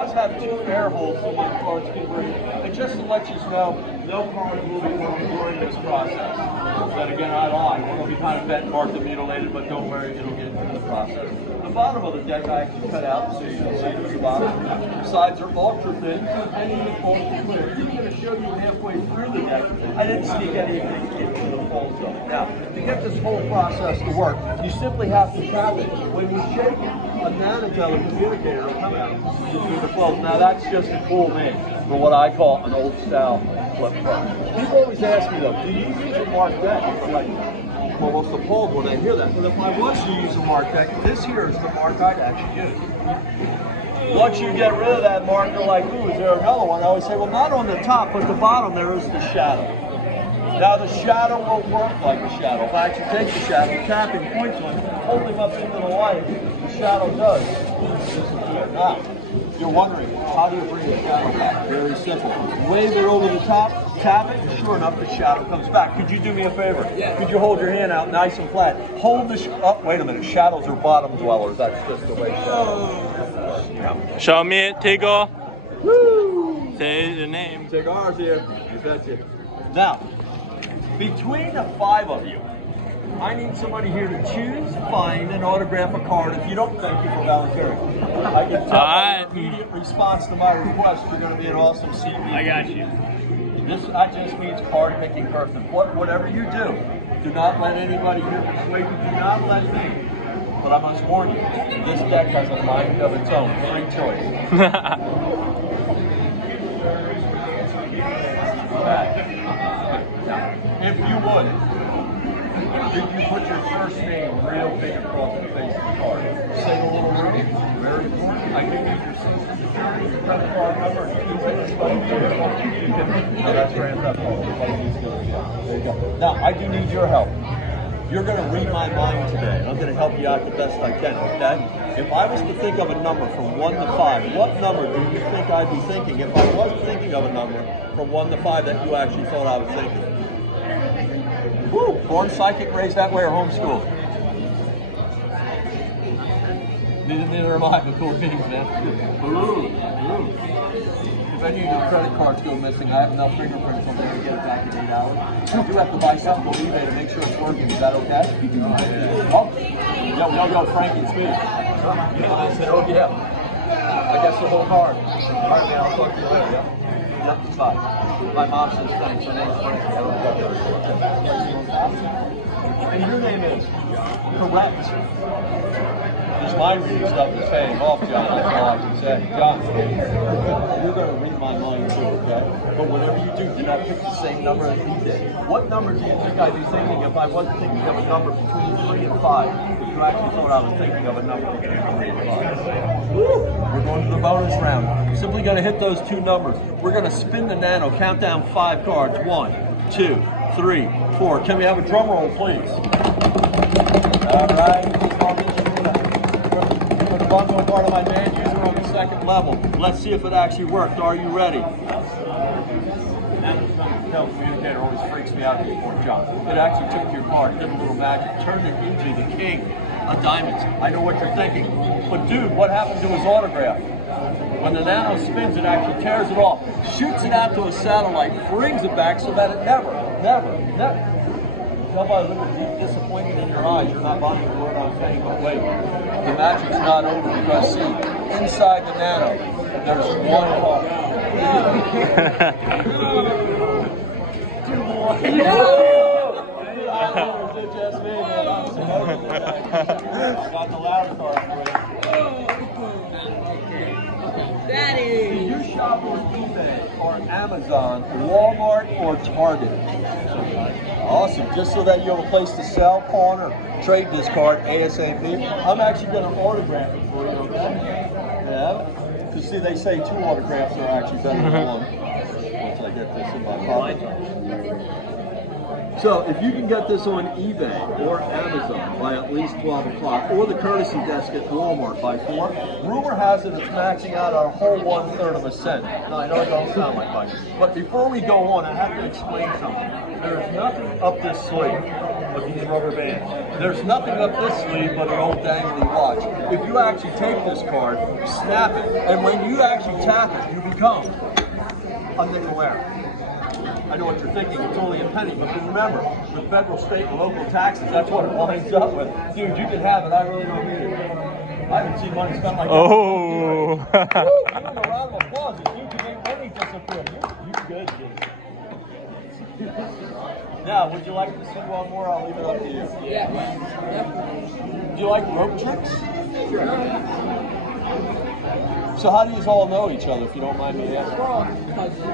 does have 2 air holes so my cards can breathe. And just to let you know, no cards will be going during this process. But again, I lied. We're going to be kind of bent, marked, and mutilated, but don't worry, it'll get into the process. The bottom of the deck I actually cut out so you can see there's the bottom. The sides are ultra thin, and you can ultra clear. I'm going to show you halfway through the deck. I didn't sneak anything into the folds of it. Now, to get this whole process to work, you simply have to tap it. When you shake it, a nanogel communicator will come out through the folds. Now, that's just a cool name for what I call an old style flip phone. People always ask me though, do you use a mark deck? I'm like, well, what's the fold when I hear that? But if I was to use a mark deck, this here is the mark I'd actually use. Once you get rid of that mark, they're like, ooh, is there another one? I always say, well, not on the top, but the bottom there is the shadow. Now the shadow won't work like the shadow. If I actually take the shadow, tapping points on it, holding up into the light, the shadow does disappear. Now, you're wondering, how do you bring the shadow back? Very simple. Wave it over the top, tap it, and sure enough, the shadow comes back. Could you do me a favor? Yeah. Could you hold your hand out nice and flat? Hold the, oh, wait a minute, shadows are bottom dwellers. That's just the way shadows. Yeah. Show me Tigger. Woo! Say your name. Tigger's here. You betcha. Now, between the 5 of you, I need somebody here to choose, find, and autograph a card. If you don't, thank you for volunteering. I can tell by your immediate response to my request, you're going to be an awesome CV. I got you. This just means card picking person. Whatever you do, do not let anybody here persuade you. Do not let me. But I must warn you, this deck has a mind of its own. Free choice. Now, if you would, did you put your first name real big across the face of the card? Say a little room. Very important. I do need your social security, your credit card number, and you can, no, that's for that call. There you go. Now, I do need your help. You're going to read my mind today, and I'm going to help you out the best I can, okay? If I was to think of a number from 1 to 5, what number do you think I'd be thinking if I was thinking of a number from 1 to 5 that you actually thought I was thinking? Woo! Born psychic, raised that way, or homeschooled? Neither am I, but cool things, man. Ooh. If any of your credit cards go missing, I have enough fingerprints on there to get it back in 8 hours. I do have to buy something on eBay to make sure it's working. Is that okay? Oh, yo, Frankie, it's me. I said, oh yeah. I guess the whole card. All right, man, I'll talk to you later, yeah? Yep, it's fine. My mom says thanks. Her name's Frankie. I don't know. And your name is? Correct. This mind reading stuff is paying off, John. That's all I can say. John, you're going to read my mind too, okay? But whatever you do not pick the same number as he did. What number do you think I'd be thinking if I wasn't thinking of a number between 3 and 5? If you actually thought I was thinking of a number between 3 and 5. Woo! We're going to the bonus round. We're simply going to hit those 2 numbers. We're going to spin the nano, count down 5 cards. 1, 2, 3, 4. Can we have a drum roll, please? All right. Bundle part of my band user on the 2nd level. Let's see if it actually worked. Are you ready? No, communicator always freaks me out before John. It actually took your card, did a little magic, turned it into the king of diamonds. I know what you're thinking. But dude, what happened to his autograph? When the nano spins, it actually tears it off, shoots it out to a satellite, brings it back so that it never. Tell by the look of deep disappointment in your eyes, you're not buying the word I'm saying, but wait. The magic's not over because, see, inside the nano, there's 1 heart. 2 more. Is it just me, man? I'm supposed to got the louder card for you. Daddy! Do you shop on eBay or Amazon, Walmart, or Target? Awesome. Just so that you have a place to sell, pawn, or trade this card ASAP. I'm actually going to autograph it for you, okay? Yeah. Because see, they say 2 autographs are actually better than 1. Once I get this in my pocket. So if you can get this on eBay or Amazon by at least 12 o'clock, or the courtesy desk at Walmart by 4, rumor has it it's maxing out at a whole 1/3 of a cent. Now I know it don't sound like much, but before we go on, I have to explain something. There is nothing up this sleeve of these rubber bands. There's nothing up this sleeve but an old dangly watch. If you actually take this card, snap it, and when you actually tap it, you become a nickel-air. I know what you're thinking, it's only a penny, but remember, with federal, state, and local taxes, that's what it winds up with. Dude, you can have it, I really don't need it. I haven't seen money spent like that. Oh! Woo, give him a round of applause. You can make money disappear. You good, dude. Now, would you like to see one more? I'll leave it up to you. Yeah. Do you like rope tricks? Sure. So how do you all know each other, if you don't mind me asking? We're all cousins.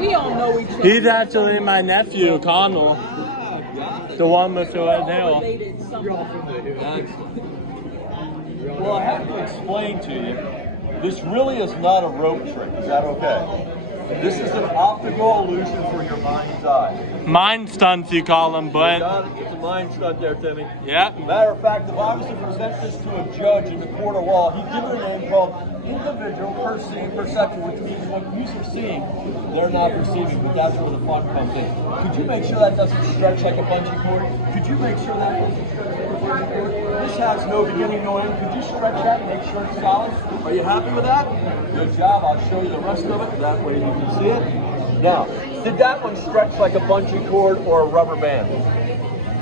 We all know each other. He's actually my nephew, Connell. The one with the red nail. Related somehow. Well, I have to explain to you, this really is not a rope trick. Is that okay? This is an optical illusion for your mind's eye. Mind stunts, you call them, You but got it? It's a mind stunt there, Timmy. yep. Matter of fact, if I was to present this to a judge in the court of law, he'd give it a name called individual perception, which means what you're seeing, they're not perceiving, but that's where the fun comes in. Could you make sure that doesn't stretch like a bungee cord? Could you make sure that doesn't stretch like a bungee cord? This has no beginning, no end. Could you stretch that and make sure it's solid? Are you happy with that? Good job. I'll show you the rest of it. That way you can see it. Now, did that one stretch like a bungee cord or a rubber band?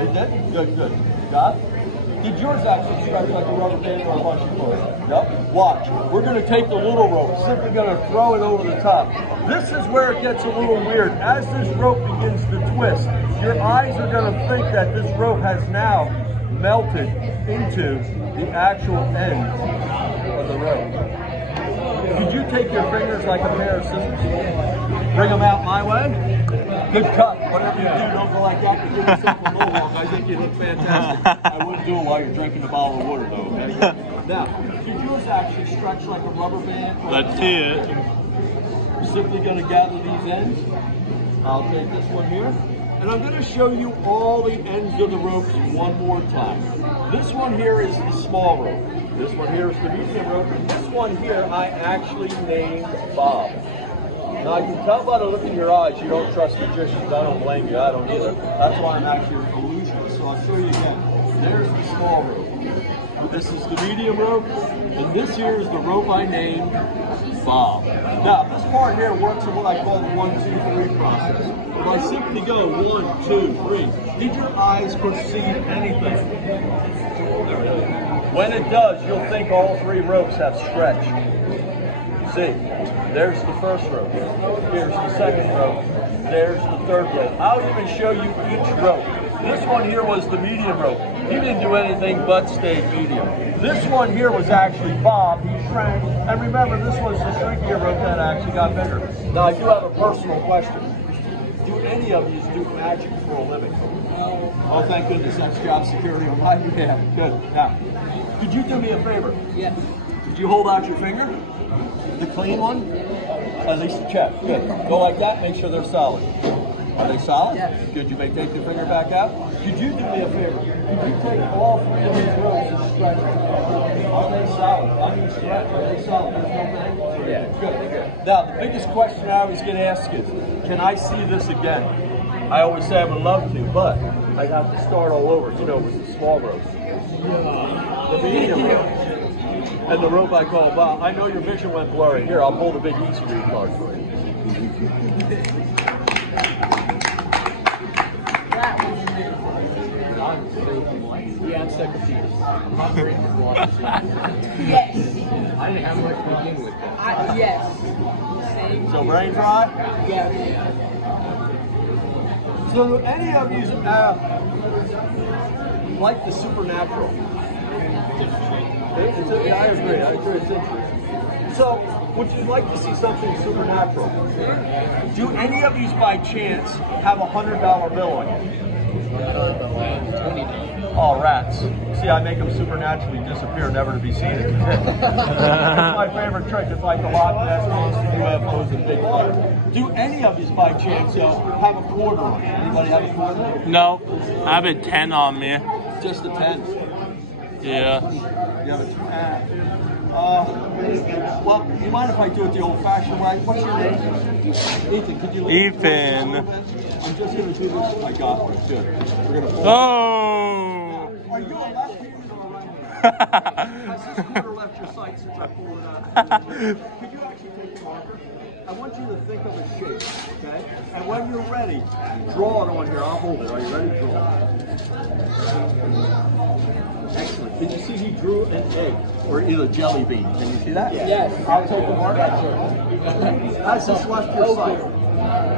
It did? Good, good. Got it? Did yours actually stretch like a rubber band or a bungee cord? Yep. Watch. We're going to take the little rope, simply going to throw it over the top. This is where it gets a little weird. As this rope begins to twist, your eyes are going to think that this rope has now melted into the actual end of the rope. Could you take your fingers like a pair of scissors? Bring them out my way? Good cut. Whatever you do, don't go like that. But give yourself a mohawk. I think you look fantastic. I wouldn't do it while you're drinking a bottle of water, though. Okay? Now, could yours actually stretch like a rubber band? Let's see it. We're simply going to gather these ends. I'll take this one here. And I'm going to show you all the ends of the ropes one more time. This one here is the small rope. This one here is the medium rope. And this one here I actually named Bob. Now I can tell by the look in your eyes you don't trust magicians. I don't blame you. I don't either. That's why I'm actually an illusionist. So I'll show you again. There's the small rope. This is the medium rope. And this here is the rope I named Bob. Now this part here works in what I call the 1, 2, 3 process. If I simply go 1, 2, 3, did your eyes perceive anything? When it does, you'll think all 3 ropes have stretched. See, there's the first rope. Here's the second rope. There's the third rope. I'll even show you each rope. This one here was the medium rope. He didn't do anything but stay medium. This one here was actually Bob. He shrank. And remember, this was the shrinkier rope that actually got bigger. Now, I do have a personal question. Do any of you do magic for a living? Oh, thank goodness. That's job security on my behalf. Good. Now, could you do me a favor? Yes. Could you hold out your finger? The clean one? At least the check. Good. Go like that, make sure they're solid. Are they solid? Yes. Good. You may take your finger back out. Could you do me a favor? Could you take all 3 of these ropes and stretch them? Are they solid? I mean stretch. Are they solid? There's no bang? Yeah. Good. Now, the biggest question I always get asked is, can I see this again? I always say I would love to, but I'd have to start all over, you know, with the small ropes. The medium rope. And the rope I call Bob. I know your vision went blurry. Here, I'll pull the big easy read card for you. Yeah, I'm sick of tears. I'm not drinking water. Yes. I didn't have much to begin with. Yes. Same. So brain dry? Yes. So do any of you like the supernatural? I agree. It's interesting. So, would you like to see something supernatural? Do any of you by chance have a $100 bill on you? $20. Oh, rats. See, I make them supernaturally disappear, never to be seen again. That's my favorite trick. It's like the Loch Ness Monster, UFOs, and Bigfoot. Do any of these by chance have a quarter on it? Anybody have a quarter? No, I have a 10 on me. Just a 10. Yeah. You have a 10. Well, you mind if I do it the old-fashioned way? What's your name? Ethan, could you leave? Ethan. I'm just going to do this. I got one. Good. We're going to pull. Oh. Are you a left-handed or a right-handed? Has this quarter left your sight since I pulled it out? Could you actually take the marker? I want you to think of a shape, okay? And when you're ready, draw it on here. I'll hold it. Are you ready? Draw. Excellent. Did you see he drew an egg or either jelly bean? Can you see that? Yes. I'll take the marker. Has this left your sight?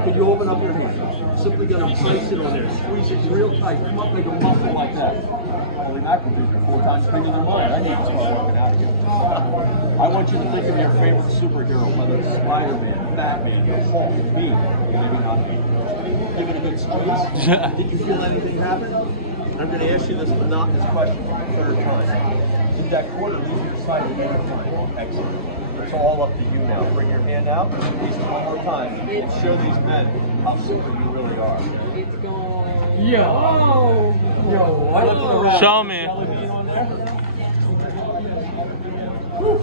Could you open up your hand? Simply going to place it on there. Squeeze it real tight. Come up, make a muscle like that. Holy mackerel, these are 4 times bigger than mine. I need to start working out again. I want you to think of your favorite superhero, whether it's Spider-Man, Batman, the Hulk, me, maybe not me. Give it a good squeeze. Did you feel anything happen? I'm going to ask you this monotonous question for the 3rd time. Did that quarter leave your side at any time? Excellent. It's all up to you now. Bring your hand out, squeeze it one more time, and show these men how super you really are. It's gone. Yo. What? Show me.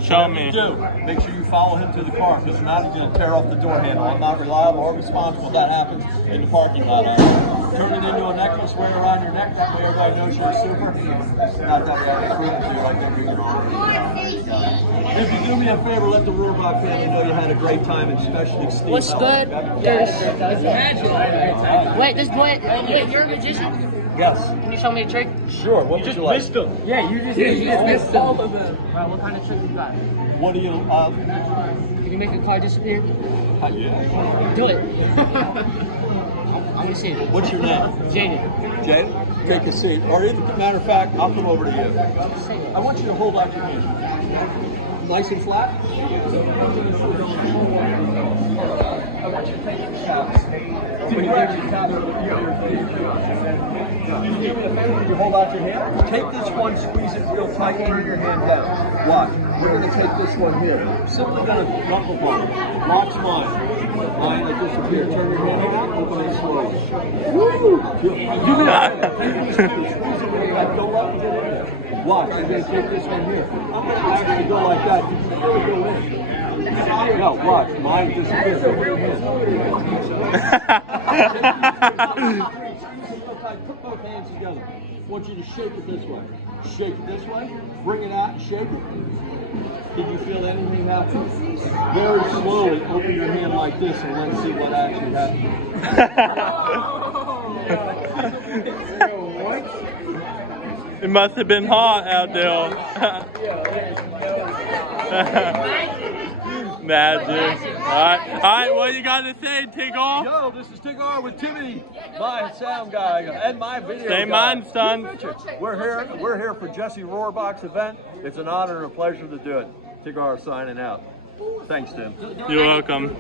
Show me. Do. Make sure you follow him to the car, because now he's going to tear off the door handle. I'm not reliable or responsible if that happens in the parking lot. Turn it into a necklace, wear it around your neck, that way everybody knows you're a super. Not that we have to prove it to you like that we can honor. If you do me a favor, let the Rohrbach family know you had a great time, and especially Steve. What's good? It's magic. Wait, this boy, you're a magician? Yes. Can you show me a trick? Sure. What would you like? Yeah, you just missed all of them. Alright, what kind of trick you got? What do you? Can you make a car disappear? Yeah. Do it. Let me see. What's your name? Jaden. Jay, take a seat. Or either, matter of fact, I'll come over to you. I want you to hold out your hand. Nice and flat. I want you to take your caps. When you grab your cap, you do me a favor, when you hold out your hand, take this one, squeeze it real tight, bring your hand down. Watch. We're going to take this one here. Simply going to lump upon it. Watch mine. Mine will disappear. Turn your hand around, open it slowly. Woo! Give me a favor. Take these two, squeeze it real tight. Go up and get in there. Watch. I'm going to take this one here. I'm going to actually go like that. You can really go in. No, watch. Mine disappears. Put both hands together. I want you to shake it this way. Shake it this way. Bring it out and shake it. Did you feel anything happen? Very slowly open your hand like this and let's see what actually happened. It must have been hot out there. Magic. Alright, what you got to say, Tigger? Yo, this is Tigger with Timmy, my sound guy, and my video Say guy. mine, son. We're here for Jess Rohrbach's event. It's an honor and a pleasure to do it. Tigger signing out. Thanks, Tim. You're welcome.